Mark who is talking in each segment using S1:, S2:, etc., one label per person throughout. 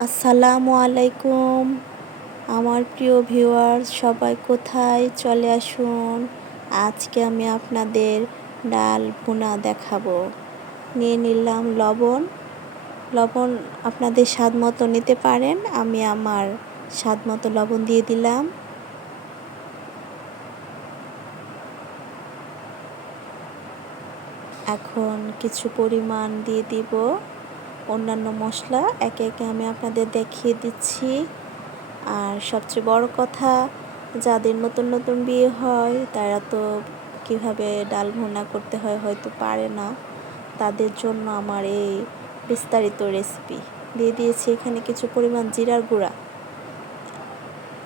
S1: আসসালামু আলাইকুম। আমার প্রিয় ভিউয়ার্স, সবাই কোথায়? চলে আসুন। আজকে আমি আপনাদের ডাল ভুনা দেখাবো। নিয়ে নিলাম লবণ। লবণ আপনাদের স্বাদ মতো নিতে পারেন। আমি আমার স্বাদ মতো লবণ দিয়ে দিলাম। এখন কিছু পরিমাণ দিয়ে দিব। অন্যান্য মশলা একে একে আমি আপনাদের দেখিয়ে দিচ্ছি। আর সবচেয়ে বড় কথা, যাদের নতুন নতুন বিয়ে হয়, তারা তো কীভাবে ডাল ভুনা করতে হয় হয়তো পারে না। তাদের জন্য আমার এই বিস্তারিত রেসিপি দিয়ে দিয়েছি এখানে কিছু পরিমাণ জিরার গুঁড়া।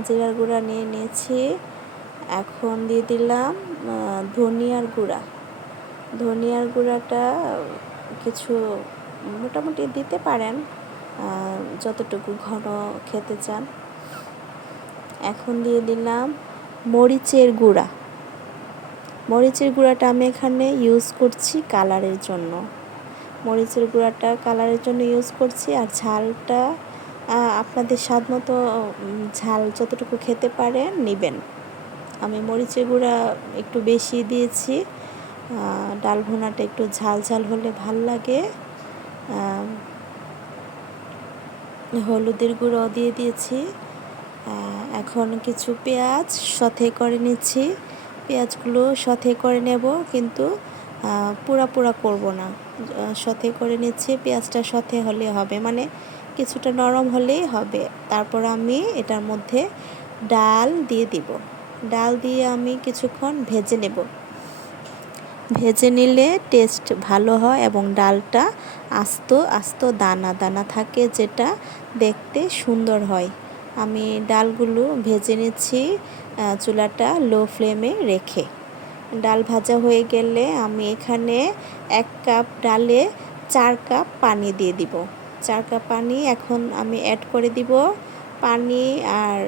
S1: জিরার গুঁড়া নিয়ে নিয়েছি। এখন দিয়ে দিলাম ধনিয়ার গুঁড়া। ধনিয়ার গুঁড়াটা কিছু মোটামুটি দিতে পারেন যতটুকু ঘন খেতে চান। এখন দিয়ে দিলাম মরিচের গুঁড়া। মরিচের গুঁড়াটা আমি এখানে ইউজ করছি কালারের জন্য। মরিচের গুঁড়াটা কালারের জন্য ইউজ করছি আর ঝালটা আপনাদের স্বাদ মতো ঝাল যতটুকু খেতে পারেন নেবেন। আমি মরিচের গুঁড়া একটু বেশি দিয়েছি ডাল ভুনাটা একটু ঝাল ঝাল হলে ভালো লাগে। হলুদের গুঁড়ো দিয়ে দিয়েছি। এখন কিছু পেঁয়াজ সথে করে নিচ্ছি। পেঁয়াজগুলো সথে করে নেব, কিন্তু পুরা পুরা করব না। সথে করে নিচ্ছি, পেঁয়াজটা সথে হলে হবে। মানে কিছুটা নরম হলেই হবে। তারপর আমি এটার মধ্যে ডাল দিয়ে দিব। ডাল দিয়ে আমি কিছুক্ষণ ভেজে নেব। ভেজে নিলে টেস্ট ভালো হয় এবং ডালটা আস্ত আস্ত দানা দানা থাকে যেটা দেখতে সুন্দর হয়। আমি ডালগুলো ভেজে নিচ্ছি চুলাটা লো ফ্লেমে রেখে। ডাল ভাজা হয়ে গেলে আমি এখানে এক কাপ ডালে চার কাপ পানি দিয়ে দিব। চার কাপ পানি এখন আমি অ্যাড করে দিব। পানি আর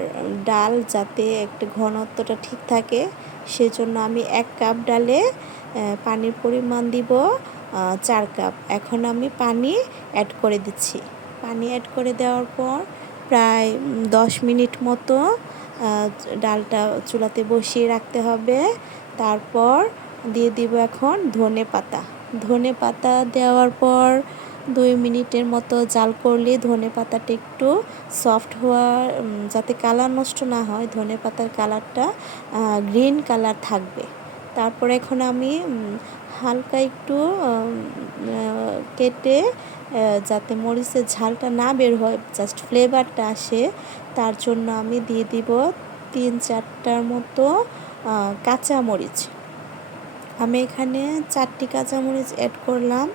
S1: ডাল যাতে একটু ঘনত্বটা ঠিক থাকে, সেজন্য আমি এক কাপ ডালে পানির পরিমাণ দিব চার কাপ। এখন আমি পানি অ্যাড করে দিচ্ছি। পানি অ্যাড করে দেওয়ার পর প্রায় দশ মিনিট মতো ডালটা চুলাতে বসিয়ে রাখতে হবে। তারপর দিয়ে দিব এখন ধনে পাতা। ধনে পাতা দেওয়ার পর দুই মিনিটের মতো জাল করলে ধনে পাতাটা একটু সফট হওয়ার যাতে কালার নষ্ট না হয়, ধনে পাতার কালারটা গ্রিন কালার থাকবে। তারপর এখন আমি হালকা একটু কেটে যাতে মরিচের ঝালটা না বের হয় জাস্ট ফ্লেভারটা আসে, তার জন্য আমি দিয়ে দিব তিন চারটার মতো কাঁচা মরিচ আমি এখানে চারটি কাঁচামরিচ অ্যাড করলাম।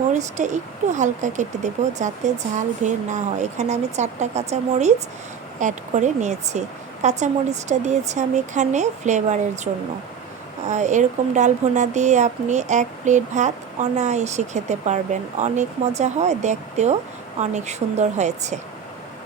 S1: মরিচটা একটু হালকা কেটে দেব যাতে ঝাল বের না হয়। এখানে আমি চারটা কাঁচা মরিচ অ্যাড করে নিয়েছি। কাঁচা মরিচটা দিয়েছি আমি এখানে ফ্লেভারের জন্য। এরকম ডাল ভুনা দিয়ে আপনি এক প্লেট ভাত অনায়াসে খেতে পারবেন। অনেক মজা হয়, দেখতেও অনেক সুন্দর হয়েছে।